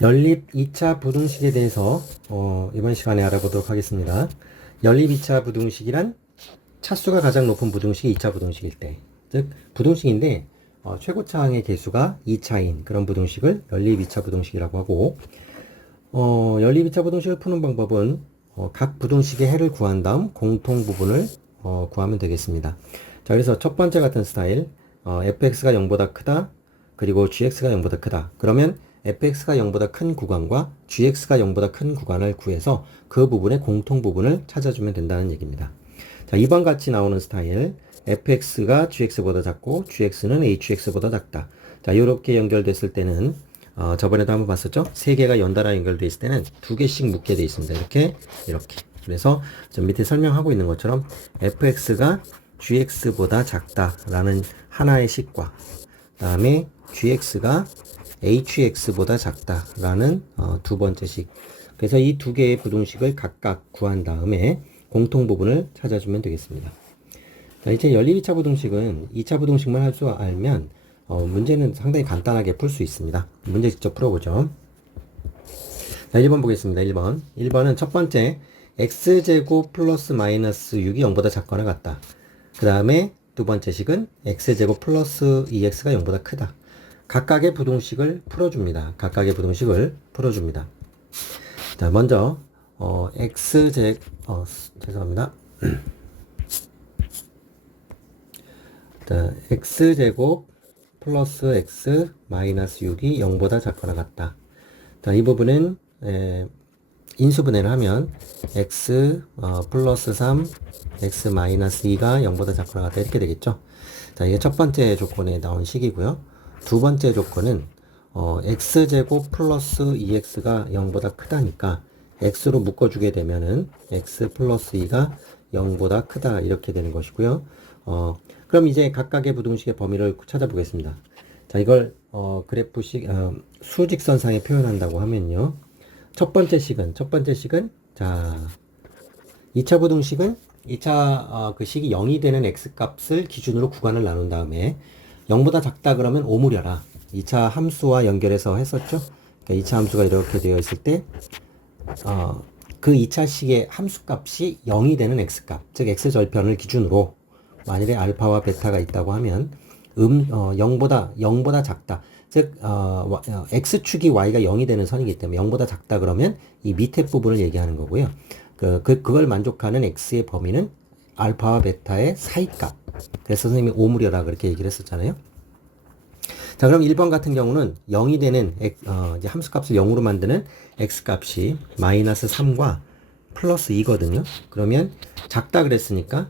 연립 2차 부등식에 대해서 이번 시간에 알아보도록 하겠습니다. 연립 2차 부등식이란 차수가 가장 높은 부등식이 2차 부등식일 때, 즉 부등식인데 최고차항의 개수가 2차인 그런 부등식을 연립 2차 부등식이라고 하고, 연립 2차 부등식을 푸는 방법은 각 부등식의 해를 구한 다음 공통 부분을 구하면 되겠습니다. 자, 그래서 첫 번째 같은 스타일, fx가 0보다 크다, 그리고 gx가 0보다 크다. 그러면 fx가 0보다 큰 구간과 gx가 0보다 큰 구간을 구해서 그 부분의 공통 부분을 찾아주면 된다는 얘기입니다. 자, 2번 같이 나오는 스타일, fx가 gx보다 작고 gx는 hx보다 작다. 자, 이렇게 연결됐을 때는 저번에도 한번 봤었죠? 세 개가 연달아 연결되어 있을 때는 두 개씩 묶게 되어 있습니다. 이렇게. 그래서 좀 밑에 설명하고 있는 것처럼 fx가 gx보다 작다라는 하나의 식과, 다음에 gx가 hx보다 작다라는 두 번째 식. 그래서 이 두 개의 부등식을 각각 구한 다음에 공통 부분을 찾아주면 되겠습니다. 자, 이제 연립 2차 부등식은 2차 부등식만 할 줄 알면 문제는 상당히 간단하게 풀 수 있습니다. 문제 직접 풀어보죠. 자, 1번 보겠습니다. 1번. 1번은 첫 번째 x제곱 플러스 마이너스 6이 0보다 작거나 같다. 그 다음에 두 번째 식은 x제곱 플러스 2x가 0보다 크다. 각각의 부등식을 풀어줍니다. 자, 먼저 죄송합니다. 자, x제곱 플러스 x 마이너스 6이 0보다 작거나 같다. 자, 이 부분은 인수분해를 하면 x 플러스 3 x 마이너스 2가 0보다 작거나 같다 이렇게 되겠죠. 자, 이게 첫 번째 조건에 나온 식이고요. 두 번째 조건은 x제곱 플러스 2x가 0보다 크다니까 x로 묶어주게 되면은 x 플러스 2가 0보다 크다 이렇게 되는 것이고요. 그럼 이제 각각의 부등식의 범위를 찾아보겠습니다. 자, 이걸 그래프식 수직선상에 표현한다고 하면요. 첫 번째 식은 자, 2차 부등식은 2차 그 식이 0이 되는 x값을 기준으로 구간을 나눈 다음에 0보다 작다 그러면 오므려라. 2차 함수와 연결해서 했었죠. 그러니까 2차 함수가 이렇게 되어 있을 때 그 2차 식의 함수값이 0이 되는 x값, 즉 x절편을 기준으로 만일에 알파와 베타가 있다고 하면 0보다 작다. 즉 x축이 y가 0이 되는 선이기 때문에 0보다 작다 그러면 이 밑에 부분을 얘기하는 거고요. 그걸 만족하는 x의 범위는 알파와 베타의 사이값. 그래서 선생님이 오므려라 그렇게 얘기를 했었잖아요. 자, 그럼 1번 같은 경우는 0이 되는 이제 함수값을 0으로 만드는 x값이 마이너스 3과 플러스 2거든요. 그러면 작다 그랬으니까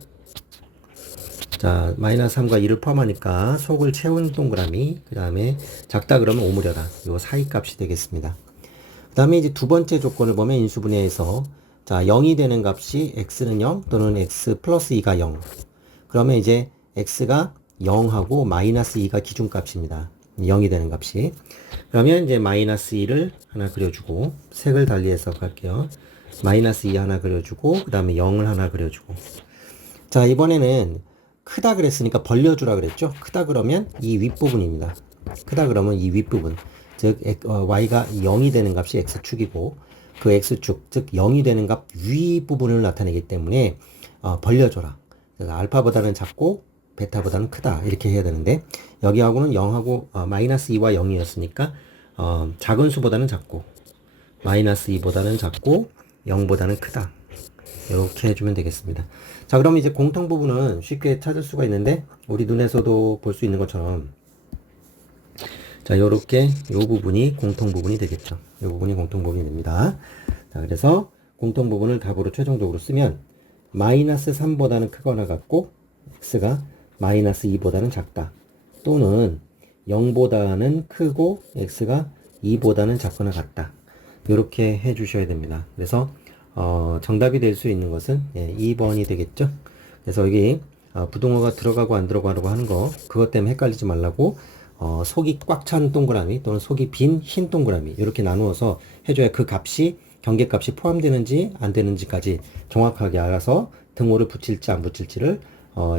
자, 마이너스 3과 2를 포함하니까 속을 채운 동그라미, 그 다음에 작다 그러면 오므려라. 요 사이 값이 되겠습니다. 그 다음에 이제 두 번째 조건을 보면 인수분해에서 자, 0이 되는 값이 x는 0 또는 x 플러스 2가 0. 그러면 이제 x가 0하고 마이너스 2가 기준값입니다. 0이 되는 값이. 그러면 이제 마이너스 2를 하나 그려주고, 색을 달리해서 갈게요. 마이너스 2 하나 그려주고, 그 다음에 0을 하나 그려주고. 자, 이번에는 크다 그랬으니까 벌려주라 그랬죠? 크다 그러면 이 윗부분입니다. 크다 그러면 이 윗부분. 즉, y가 0이 되는 값이 x축이고, 그 x축, 즉 0이 되는 값 윗부분을 나타내기 때문에 벌려줘라. 그래서 알파보다는 작고 베타보다는 크다 이렇게 해야 되는데 여기하고는 0하고 마이너스 2와 0이었으니까 작은 수보다는 작고 마이너스 2보다는 작고 0보다는 크다 이렇게 해주면 되겠습니다. 자, 그럼 이제 공통 부분은 쉽게 찾을 수가 있는데 우리 눈에서도 볼 수 있는 것처럼 자, 요렇게 요 부분이 공통 부분이 되겠죠. 요 부분이 공통 부분이 됩니다. 자, 그래서 공통 부분을 답으로 최종적으로 쓰면 마이너스 3보다는 크거나 같고 x가 마이너스 2보다는 작다. 또는 0보다는 크고 x가 2보다는 작거나 같다. 이렇게 해 주셔야 됩니다. 그래서 정답이 될 수 있는 것은 2번이 되겠죠. 그래서 여기 부등호가 들어가고 안 들어가고 하는 거 그것 때문에 헷갈리지 말라고 속이 꽉 찬 동그라미 또는 속이 빈 흰 동그라미 이렇게 나누어서 해줘야 그 값이 경계값이 포함되는지 안 되는지까지 정확하게 알아서 등호를 붙일지 안 붙일지를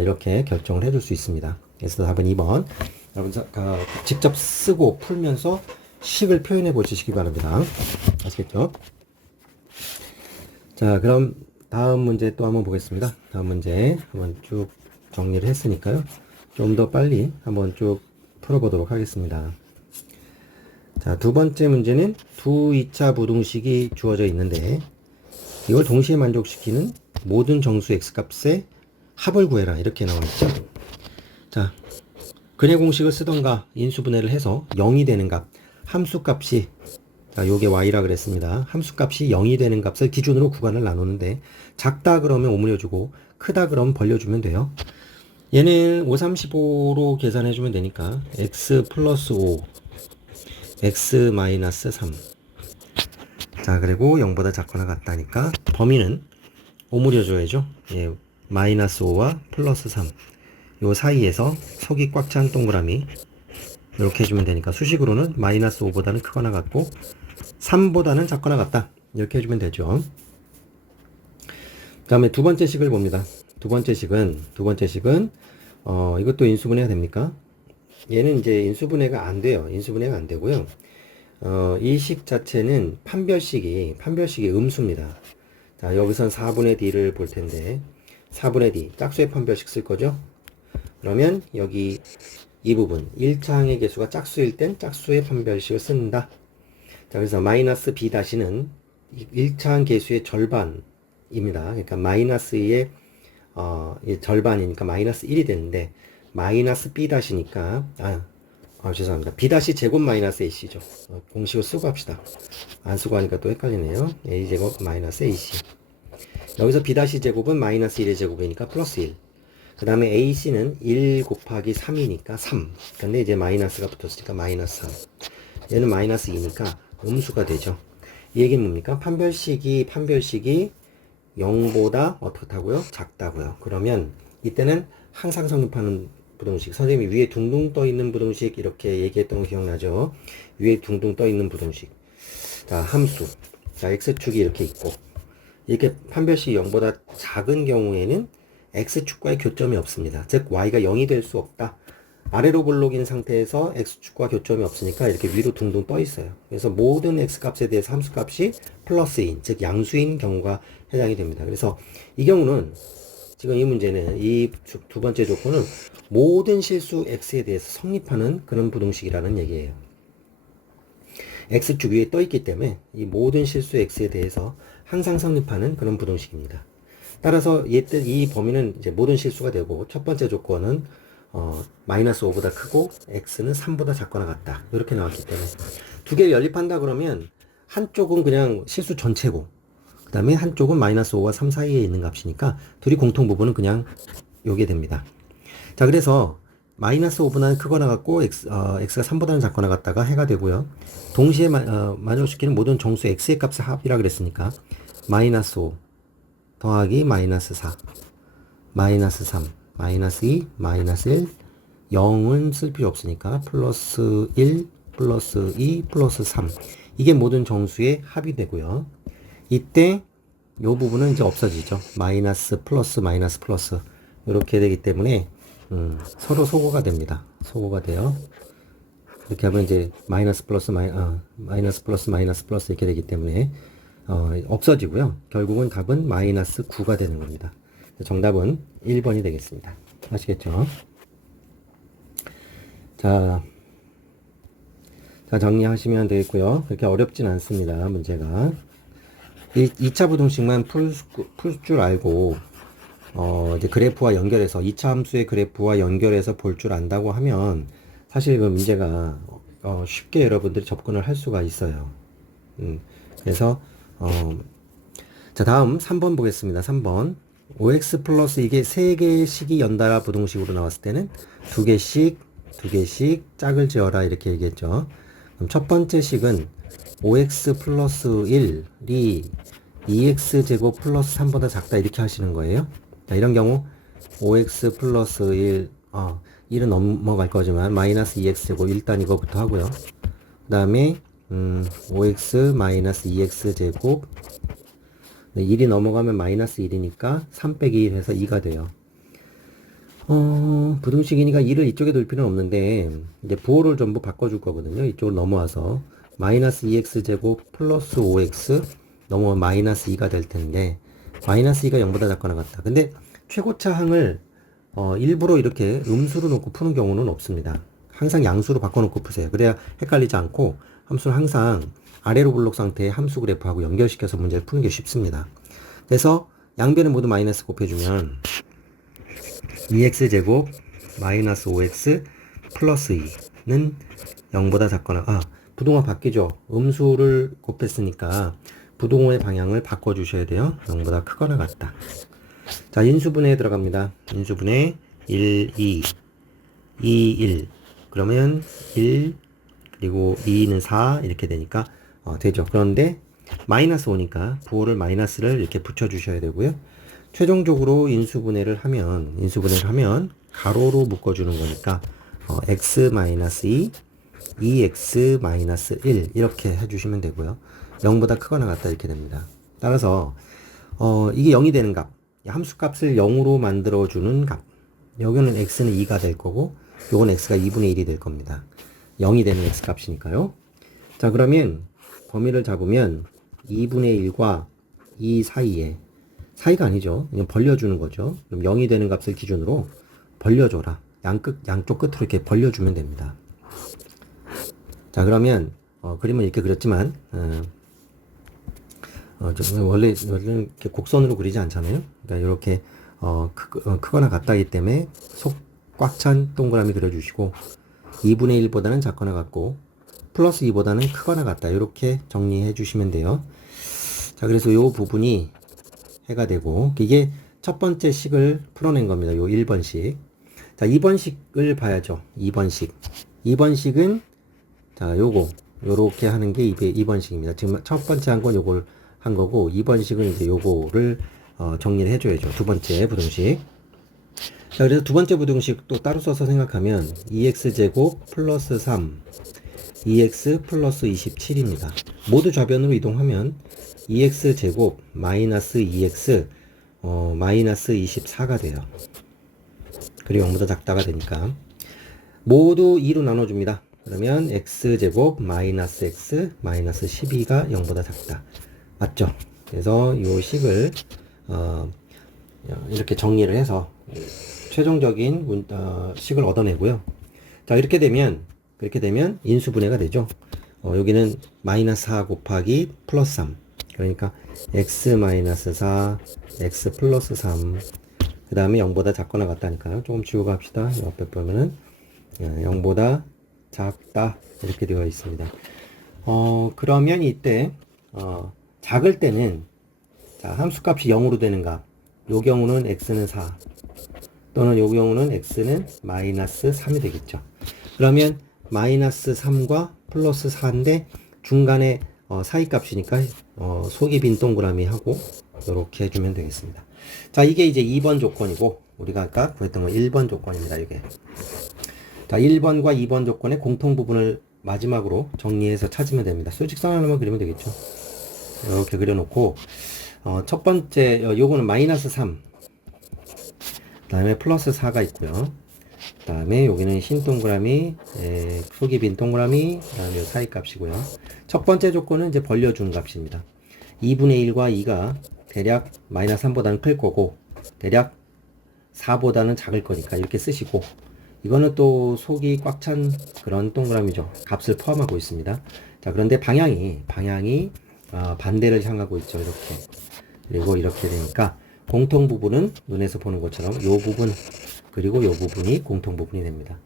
이렇게 결정을 해줄 수 있습니다. 그래서 답은 2번. 여러분 직접 쓰고 풀면서 식을 표현해 보시기 바랍니다. 아시겠죠? 자, 그럼 다음 문제 또 한번 보겠습니다. 다음 문제 한번 쭉 정리를 했으니까요. 좀 더 빨리 한번 쭉 풀어보도록 하겠습니다. 자, 두 번째 문제는 두 2차 부등식이 주어져 있는데 이걸 동시에 만족시키는 모든 정수 x값의 합을 구해라 이렇게 나와 있죠. 자, 근해 공식을 쓰던가 인수분해를 해서 0이 되는 값, 함수값이 자, 요게 y라 그랬습니다. 함수값이 0이 되는 값을 기준으로 구간을 나누는데 작다 그러면 오므려주고 크다 그러면 벌려주면 돼요. 얘는 535로 계산해주면 되니까 x 플러스 5 x 마이너스 3 자, 그리고 0보다 작거나 같다니까 범위는 오므려줘야죠. 예, 마이너스 5와 플러스 3 요 사이에서 속이 꽉 찬 동그라미 이렇게 해주면 되니까 수식으로는 마이너스 5보다는 크거나 같고 3보다는 작거나 같다 이렇게 해주면 되죠. 그 다음에 두 번째 식을 봅니다. 두 번째 식은 이것도 인수분해가 됩니까? 얘는 이제 인수분해가 안 돼요. 인수분해가 안 되고요. 이 식 자체는 판별식이 음수입니다. 자, 여기선 4분의 d를 볼 텐데 4분의 d 짝수의 판별식 쓸 거죠. 그러면 여기 이 부분 1차항의 개수가 짝수일 땐 짝수의 판별식을 쓴다. 자, 그래서 마이너스 b 다시는 1차항 개수의 절반입니다. 그러니까 마이너스 2의 절반이니까 마이너스 1이 되는데 마이너스 b 다시니까 죄송합니다. b 다시 제곱 마이너스 ac죠. 공식을 쓰고 합시다. 안 쓰고 하니까 또 헷갈리네요. a 제곱 마이너스 ac. 여기서 b 다시 제곱은 마이너스 1의 제곱이니까 플러스 1. 그 다음에 ac는 1 곱하기 3이니까 3. 근데 이제 마이너스가 붙었으니까 마이너스 3. 얘는 마이너스 2니까 음수가 되죠. 이 얘기는 뭡니까? 판별식이 0보다 어떻다고요? 작다고요. 그러면 이때는 항상 성립하는 부등식. 선생님이 위에 둥둥 떠 있는 부등식 이렇게 얘기했던 거 기억나죠? 위에 둥둥 떠 있는 부등식. 자, 함수. 자, x축이 이렇게 있고 이렇게 판별식이 0보다 작은 경우에는 x축과의 교점이 없습니다. 즉 y가 0이 될 수 없다. 아래로 볼록인 상태에서 x축과 교점이 없으니까 이렇게 위로 둥둥 떠 있어요. 그래서 모든 x값에 대해서 함수값이 플러스인, 즉 양수인 경우가 해당이 됩니다. 그래서 이 경우는 지금 이 문제는 이 두 번째 조건은 모든 실수 x에 대해서 성립하는 그런 부등식이라는 얘기예요. x축 위에 떠 있기 때문에 이 모든 실수 x에 대해서 항상 성립하는 그런 부등식입니다. 따라서 이 범위는 이제 모든 실수가 되고 첫 번째 조건은 마이너스 5보다 크고 x는 3보다 작거나 같다 이렇게 나왔기 때문에 두 개를 연립한다 그러면 한쪽은 그냥 실수 전체고 그 다음에 한쪽은 마이너스 5와 3 사이에 있는 값이니까 둘이 공통 부분은 그냥 요게 됩니다. 자, 그래서 마이너스 5보다는 크거나 같고 x가 3보다는 작거나 같다가 해가 되고요. 동시에 만족시키는 모든 정수 x의 값의 합이라 그랬으니까 마이너스 5 더하기 마이너스 4 마이너스 3 마이너스 2 마이너스 1 0은 쓸 필요 없으니까 플러스 1 플러스 2 플러스 3 이게 모든 정수의 합이 되고요. 이때 요 부분은 이제 없어지죠. 마이너스 플러스 마이너스 플러스 이렇게 되기 때문에 서로 소거가 됩니다. 소거가 돼요. 이렇게 하면 이제 마이너스 플러스 마이너스 플러스 마이너스 플러스 이렇게 되기 때문에 없어지고요. 결국은 답은 마이너스 9가 되는 겁니다. 정답은 1번이 되겠습니다. 아시겠죠? 자, 정리하시면 되겠고요. 그렇게 어렵진 않습니다. 문제가. 2차 부등식만 풀 줄 알고 이제 그래프와 연결해서 2차 함수의 그래프와 연결해서 볼 줄 안다고 하면 사실 그 문제가 쉽게 여러분들이 접근을 할 수가 있어요. 그래서 자, 다음 3번 보겠습니다. 3번 5x 플러스 이게 3개의 식이 연달아 부등식으로 나왔을 때는 2개씩 짝을 지어라 이렇게 얘기했죠. 그럼 첫 번째 식은 5x 플러스 1이 2x 제곱 플러스 3보다 작다 이렇게 하시는 거예요. 자, 이런 경우 5x 플러스 1은 넘어갈 거지만 마이너스 2x 제곱 일단 이거부터 하고요. 그 다음에 5x 마이너스 2x 제곱 1이 넘어가면 마이너스 1이니까 3 빼기 1 해서 2가 돼요. 부등식이니까 1을 이쪽에 둘 필요는 없는데 이제 부호를 전부 바꿔줄 거거든요. 이쪽으로 넘어와서 마이너스 2x제곱 플러스 5x 넘어오면 마이너스 2가 될 텐데 마이너스 2가 0보다 작거나 같다. 근데 최고차 항을 일부러 이렇게 음수로 놓고 푸는 경우는 없습니다. 항상 양수로 바꿔놓고 푸세요. 그래야 헷갈리지 않고 함수는 항상 아래로 블록 상태의 함수 그래프하고 연결시켜서 문제를 푸는 게 쉽습니다. 그래서 양변을 모두 마이너스 곱해주면 2x제곱 마이너스 5x 플러스 2는 0보다 작거나 부동호 바뀌죠. 음수를 곱했으니까 부동호의 방향을 바꿔주셔야 돼요. 0보다 크거나 같다. 자, 인수분해에 들어갑니다. 인수분해 1, 2, 2, 1 그러면 1 그리고 2는 4 이렇게 되니까 되죠. 그런데 마이너스 5니까 부호를 마이너스를 이렇게 붙여주셔야 되고요. 최종적으로 인수분해를 하면 가로로 묶어주는 거니까 x-2 2x-1 이렇게 해주시면 되고요. 0보다 크거나 같다 이렇게 됩니다. 따라서 이게 0이 되는 값, 함수값을 0으로 만들어주는 값, 여기는 x는 2가 될 거고 요건 x가 2분의 1이 될 겁니다. 0이 되는 x값이니까요. 자, 그러면 범위를 잡으면 2분의 1과 2 사이가 아니죠. 그냥 벌려주는 거죠. 그럼 0이 되는 값을 기준으로 벌려줘라. 양쪽 끝으로 이렇게 벌려주면 됩니다. 자, 그러면 그림은 이렇게 그렸지만 원래 이렇게 곡선으로 그리지 않잖아요. 그러니까 이렇게 크거나 같다기 때문에 속 꽉 찬 동그라미 그려주시고 2분의 1보다는 작거나 같고 플러스 2보다는 크거나 같다 이렇게 정리해 주시면 돼요. 자, 그래서 이 부분이 해가 되고 이게 첫 번째 식을 풀어낸 겁니다. 요 1번식. 자, 2번식을 봐야죠. 2번식은 자, 요렇게 하는 게 2번식입니다. 지금 첫 번째 한 건 요걸 한 거고 2번식은 이제 요거를 정리를 해줘야죠. 두 번째 부등식. 자, 그래서 두 번째 부등식 또 따로 써서 생각하면 2x제곱 플러스 3 2x 플러스 27입니다. 모두 좌변으로 이동하면 2x제곱 마이너스 2x 마이너스 24가 돼요. 그리고 0보다 작다가 되니까 모두 2로 나눠줍니다. 그러면 x제곱 마이너스 x 마이너스 12가 0보다 작다. 맞죠? 그래서 이 식을 이렇게 정리를 해서 최종적인 식을 얻어내고요. 자, 그렇게 되면 인수분해가 되죠. 여기는 마이너스 4 곱하기 플러스 3 그러니까 x 마이너스 4 x 플러스 3 그 다음에 0보다 작거나 같다니까요. 조금 지우고 합시다. 옆에 보면은 0보다 작다 이렇게 되어 있습니다. 그러면 이때 작을 때는 자, 함수값이 0으로 되는 값, 요 경우는 x는 4 또는 요 경우는 x는 마이너스 3이 되겠죠. 그러면 마이너스 3과 플러스 4인데 중간에 사이값이니까 속이 빈 동그라미 하고 이렇게 해주면 되겠습니다. 자, 이게 이제 2번 조건이고 우리가 아까 구했던 건 1번 조건입니다. 이게. 자, 1번과 2번 조건의 공통 부분을 마지막으로 정리해서 찾으면 됩니다. 수직선 하나만 그리면 되겠죠. 이렇게 그려놓고 첫 번째 요거는 마이너스 3 그 다음에 플러스 4가 있고요. 그 다음에 여기는 흰 동그라미, 속이 빈 동그라미, 그 다음에 사이 값이고요. 첫 번째 조건은 이제 벌려준 값입니다. 2분의 1과 2가 대략 마이너스 3보다는 클 거고, 대략 4보다는 작을 거니까 이렇게 쓰시고, 이거는 또 속이 꽉 찬 그런 동그라미죠. 값을 포함하고 있습니다. 자, 그런데 방향이 반대를 향하고 있죠. 이렇게. 그리고 이렇게 되니까, 공통 부분은 눈에서 보는 것처럼 요 부분 그리고 요 부분이 공통 부분이 됩니다.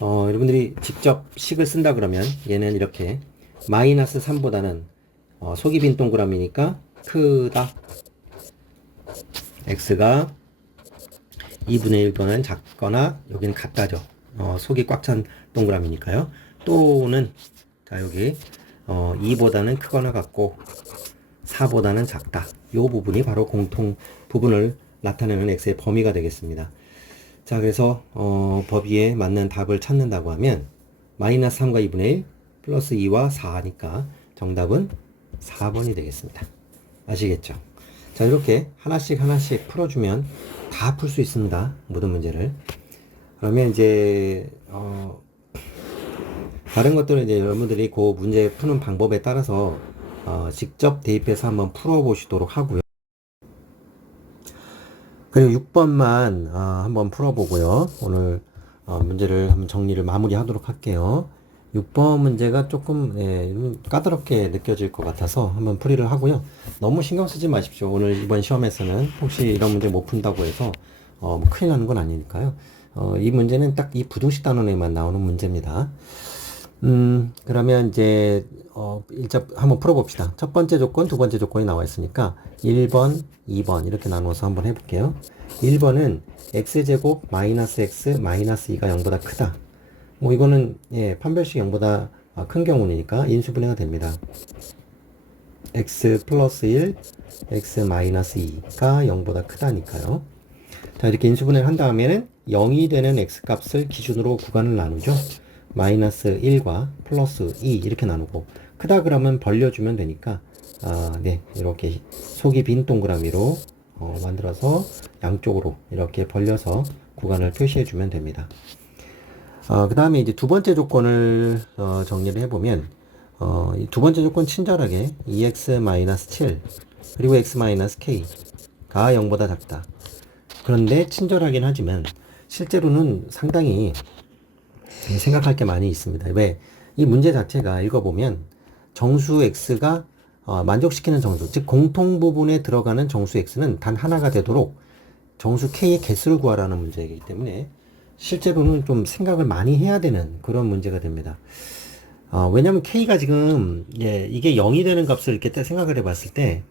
여러분들이 직접 식을 쓴다 그러면 얘는 이렇게 마이너스 3보다는 속이 빈 동그라미니까 크다. x가 2분의 1보다는 작거나 여기는 같다죠. 속이 꽉 찬 동그라미니까요. 또는 자, 여기 2보다는 크거나 같고 4보다는 작다. 이 부분이 바로 공통 부분을 나타내는 x의 범위가 되겠습니다. 자, 그래서 범위에 맞는 답을 찾는다고 하면 마이너스 3과 2분의 1 플러스 2와 4니까 정답은 4번이 되겠습니다. 아시겠죠? 자, 이렇게 하나씩 풀어주면 다 풀 수 있습니다. 모든 문제를. 그러면 이제 다른 것들은 이제 여러분들이 그 문제 푸는 방법에 따라서 직접 대입해서 한번 풀어보시도록 하고요. 그리고 6번만 한번 풀어보고요. 오늘 문제를 한번 정리를 마무리하도록 할게요. 6번 문제가 조금 좀 까다롭게 느껴질 것 같아서 한번 풀이를 하고요. 너무 신경 쓰지 마십시오. 오늘 이번 시험에서는 혹시 이런 문제 못 푼다고 해서 뭐 큰일 나는 건 아니니까요. 이 문제는 딱 이 부등식 단원에만 나오는 문제입니다. 그러면 이제, 일단 한번 풀어봅시다. 첫 번째 조건, 두 번째 조건이 나와 있으니까 1번, 2번 이렇게 나눠서 한번 해볼게요. 1번은 x제곱 마이너스 x 마이너스 2가 0보다 크다. 뭐 이거는 판별식 0보다 큰 경우니까 인수분해가 됩니다. x 플러스 1, x 마이너스 2가 0보다 크다니까요. 자, 이렇게 인수분해를 한 다음에는 0이 되는 x 값을 기준으로 구간을 나누죠. 마이너스 1과 플러스 2 이렇게 나누고 크다 그러면 벌려주면 되니까 네, 이렇게 속이 빈 동그라미로 만들어서 양쪽으로 이렇게 벌려서 구간을 표시해 주면 됩니다. 그 다음에 이제 두 번째 조건을 정리를 해보면 이 두 번째 조건 친절하게 2x-7 그리고 x-k가 0보다 작다. 그런데 친절하긴 하지만 실제로는 상당히 생각할 게 많이 있습니다. 왜? 이 문제 자체가 읽어보면 정수 x가 만족시키는 정수, 즉 공통 부분에 들어가는 정수 x는 단 하나가 되도록 정수 k의 개수를 구하라는 문제이기 때문에 실제로는 좀 생각을 많이 해야 되는 그런 문제가 됩니다. 왜냐면 k가 지금 이게 0이 되는 값을 이렇게 딱 생각을 해봤을 때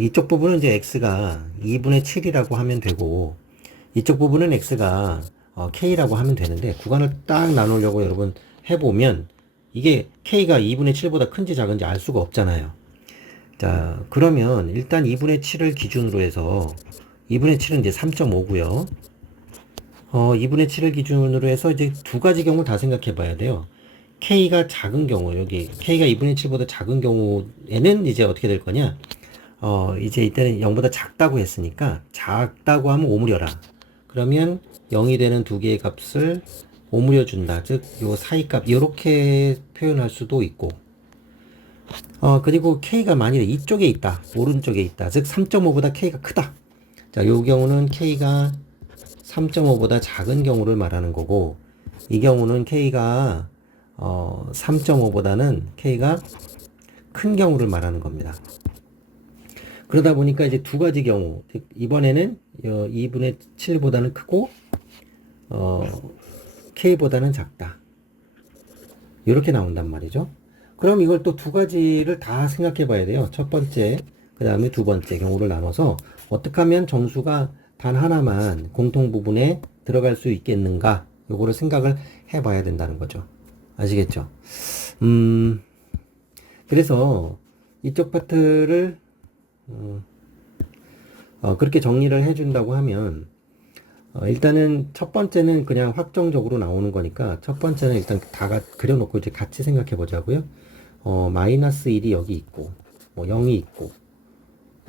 이쪽 부분은 이제 x가 2분의 7이라고 하면 되고 이쪽 부분은 x가 k라고 하면 되는데 구간을 딱 나누려고 여러분 해보면 이게 k가 2분의 7보다 큰지 작은지 알 수가 없잖아요. 자, 그러면 일단 2분의 7을 기준으로 해서 2분의 7은 이제 3.5고요. 2분의 7을 기준으로 해서 이제 두 가지 경우 다 생각해 봐야 돼요. k가 작은 경우, 여기 k가 2분의 7보다 작은 경우에는 이제 어떻게 될 거냐? 이제 이때는 0보다 작다고 했으니까 작다고 하면 오므려라. 그러면 0이 되는 두 개의 값을 오므려 준다. 즉, 요 사이 값, 이렇게 표현할 수도 있고, 그리고 k가 만일에 이쪽에 있다. 오른쪽에 있다. 즉, 3.5보다 k가 크다. 자, 요 경우는 k가 3.5보다 작은 경우를 말하는 거고, 이 경우는 k가 3.5보다는 k가 큰 경우를 말하는 겁니다. 그러다 보니까 이제 두 가지 경우, 즉 이번에는 2분의 7보다는 크고 k보다는 작다. 이렇게 나온단 말이죠. 그럼 이걸 또 두 가지를 다 생각해 봐야 돼요. 첫 번째, 그 다음에 두 번째 경우를 나눠서 어떻게 하면 정수가 단 하나만 공통 부분에 들어갈 수 있겠는가? 요거를 생각을 해 봐야 된다는 거죠. 아시겠죠? 그래서 이쪽 파트를 그렇게 정리를 해준다고 하면 일단은 첫 번째는 그냥 확정적으로 나오는 거니까 첫 번째는 일단 다 그려놓고 이제 같이 생각해 보자고요. 마이너스 1이 여기 있고 뭐 0이 있고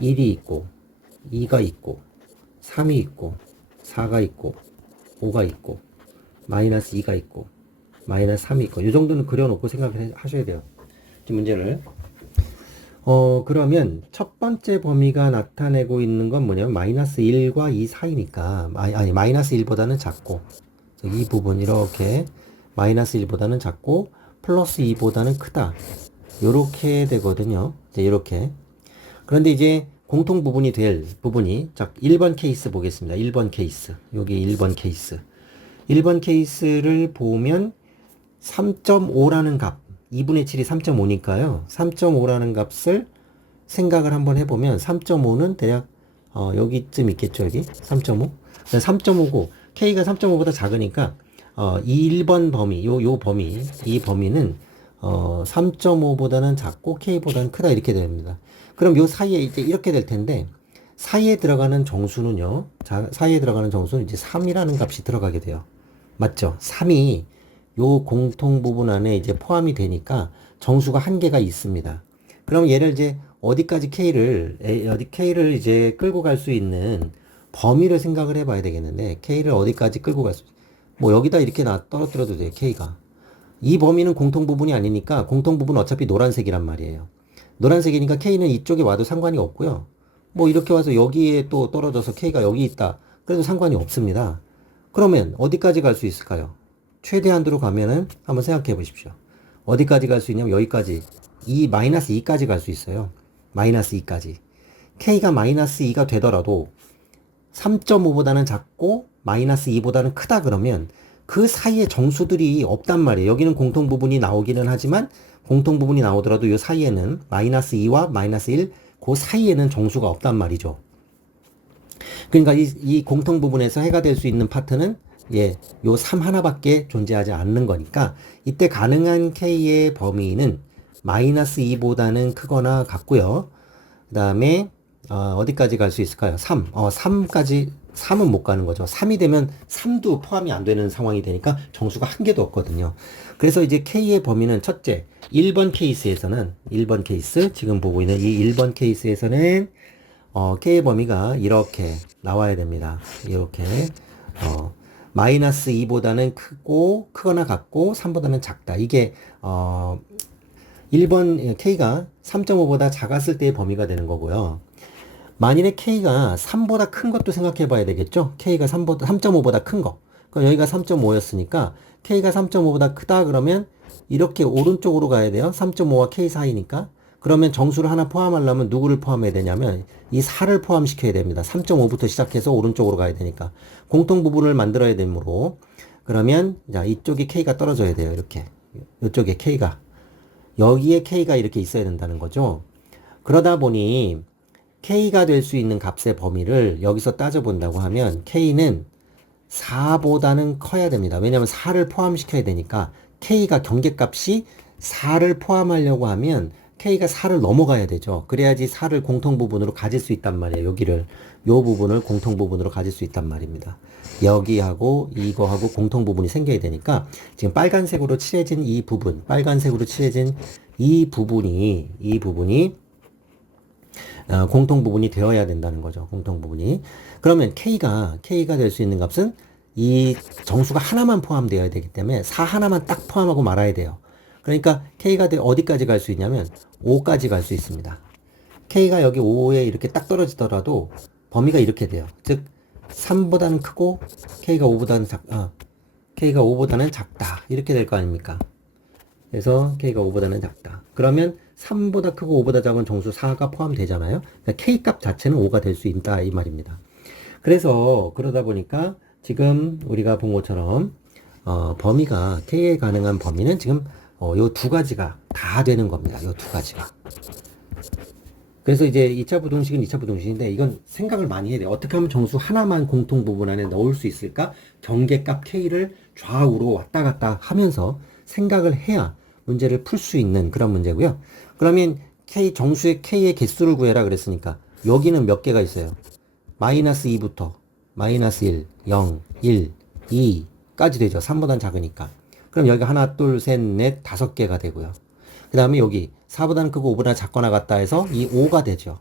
1이 있고 2가 있고 3이 있고 4가 있고 5가 있고 마이너스 2가 있고 마이너스 3이 있고 이 정도는 그려놓고 생각을 하셔야 돼요. 지금 문제를 그러면 첫 번째 범위가 나타내고 있는 건 뭐냐면 마이너스 1과 2 사이니까 아니 마이너스 1보다는 작고 이 부분 이렇게 마이너스 1보다는 작고 플러스 2보다는 크다 요렇게 되거든요. 이제 이렇게 그런데 이제 공통 부분이 될 부분이 자 1번 케이스 보겠습니다. 1번 케이스 여기 1번 케이스 1번 케이스를 보면 3.5라는 값 2분의 7이 3.5니까요. 3.5라는 값을 생각을 한번 해보면 3.5는 대략 여기쯤 있겠죠. 여기 3.5 3.5고 K가 3.5보다 작으니까 1번 범위 요 범위 이 범위는 3.5보다는 작고 K보다는 크다 이렇게 됩니다. 그럼 요 사이에 이제 이렇게 될 텐데 사이에 들어가는 정수는요. 사이에 들어가는 정수는 이제 3이라는 값이 들어가게 돼요. 맞죠? 3이 요 공통 부분 안에 이제 포함이 되니까 정수가 한 개가 있습니다. 그럼 얘를 이제 어디까지 K를 이제 끌고 갈 수 있는 범위를 생각을 해봐야 되겠는데 K를 어디까지 끌고 갈 수, 뭐 여기다 이렇게 떨어뜨려도 돼요. K가. 이 범위는 공통 부분이 아니니까 공통 부분 어차피 노란색이란 말이에요. 노란색이니까 K는 이쪽에 와도 상관이 없고요. 뭐 이렇게 와서 여기에 또 떨어져서 K가 여기 있다. 그래도 상관이 없습니다. 그러면 어디까지 갈 수 있을까요? 최대한으로 가면은 한번 생각해 보십시오. 어디까지 갈 수 있냐면 여기까지. 마이너스 2까지 갈 수 있어요. 마이너스 2까지. K가 마이너스 2가 되더라도 3.5보다는 작고 마이너스 2보다는 크다 그러면 그 사이에 정수들이 없단 말이에요. 여기는 공통 부분이 나오기는 하지만 공통 부분이 나오더라도 이 사이에는 마이너스 2와 마이너스 1, 그 사이에는 정수가 없단 말이죠. 그러니까 이 공통 부분에서 해가 될 수 있는 파트는 요 3 하나밖에 존재하지 않는 거니까 이때 가능한 K의 범위는 마이너스 2보다는 크거나 같고요. 그 다음에 어디까지 갈 수 있을까요? 3. 3은 못 가는 거죠. 3이 되면 3도 포함이 안 되는 상황이 되니까 정수가 한 개도 없거든요. 그래서 이제 K의 범위는 첫째, 1번 케이스, 지금 보고 있는 이 1번 케이스에서는, K의 범위가 이렇게 나와야 됩니다. 이렇게, 마이너스 2보다는 크거나 같고, 3보다는 작다. 이게, 1번 K가 3.5보다 작았을 때의 범위가 되는 거고요. 만일에 K가 3보다 큰 것도 생각해 봐야 되겠죠? K가 3.5보다 큰 거. 그럼 여기가 3.5였으니까 K가 3.5보다 크다 그러면 이렇게 오른쪽으로 가야 돼요. 3.5와 K 사이니까. 그러면 정수를 하나 포함하려면 누구를 포함해야 되냐면 이 4를 포함시켜야 됩니다. 3.5부터 시작해서 오른쪽으로 가야 되니까. 공통 부분을 만들어야 되므로. 그러면 자, 이쪽에 K가 떨어져야 돼요. 이렇게. 이쪽에 K가. 여기에 K가 이렇게 있어야 된다는 거죠. 그러다 보니 K가 될 수 있는 값의 범위를 여기서 따져본다고 하면 K는 4보다는 커야 됩니다. 왜냐하면 4를 포함시켜야 되니까 K가 경계값이 4를 포함하려고 하면 K가 4를 넘어가야 되죠. 그래야지 4를 공통부분으로 가질 수 있단 말이에요. 요 부분을 공통부분으로 가질 수 있단 말입니다. 여기하고 이거하고 공통부분이 생겨야 되니까 지금 빨간색으로 칠해진 이 부분, 이 부분이 공통 부분이 되어야 된다는 거죠. 공통 부분이. 그러면 K가 될 수 있는 값은 이 정수가 하나만 포함되어야 되기 때문에 4 하나만 딱 포함하고 말아야 돼요. 그러니까 K가 어디까지 갈 수 있냐면 5까지 갈 수 있습니다. K가 여기 5에 이렇게 딱 떨어지더라도 범위가 이렇게 돼요. 즉 3보다는 크고 K가 5보다는 작다. 이렇게 될 거 아닙니까? 그래서 K가 5보다는 작다. 그러면 3보다 크고 5보다 작은 정수 4가 포함되잖아요. 그러니까 K 값 자체는 5가 될 수 있다 이 말입니다. 그래서 그러다 보니까 지금 우리가 본 것처럼 범위가 K에 가능한 범위는 지금 요 두 가지가 다 되는 겁니다. 요 두 가지가. 그래서 이제 2차 부동식은 2차 부동식인데 이건 생각을 많이 해야 돼요. 어떻게 하면 정수 하나만 공통 부분 안에 넣을 수 있을까? 경계값 K를 좌우로 왔다 갔다 하면서 생각을 해야 문제를 풀 수 있는 그런 문제고요. 그러면 정수의 K의 개수를 구해라 그랬으니까 여기는 몇 개가 있어요? 마이너스 2부터 마이너스 1, 0, 1, 2까지 되죠. 3보다는 작으니까. 그럼 여기가 하나, 둘, 셋, 넷, 5개가 되고요. 그 다음에 여기 4보다는 크고 5보다 작거나 같다 해서 이 5가 되죠.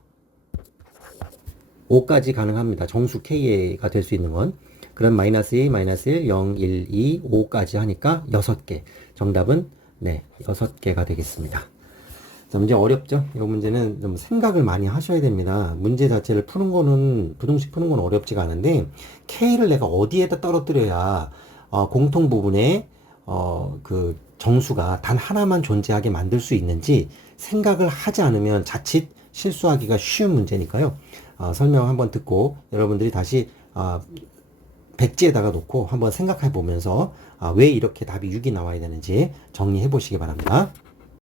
5까지 가능합니다. 정수 K가 될 수 있는 건. 그럼 마이너스 2, 마이너스 1, 0, 1, 2, 5까지 하니까 6개. 정답은 6개가 되겠습니다. 자, 문제 어렵죠? 이 문제는 좀 생각을 많이 하셔야 됩니다. 문제 자체를 푸는 거는, 부동식 푸는 건 어렵지가 않은데, K를 내가 어디에다 떨어뜨려야, 공통 부분에, 그 정수가 단 하나만 존재하게 만들 수 있는지 생각을 하지 않으면 자칫 실수하기가 쉬운 문제니까요. 설명 한번 듣고 여러분들이 다시, 백지에다가 놓고 한번 생각해 보면서 왜 이렇게 답이 6이 나와야 되는지 정리해 보시기 바랍니다.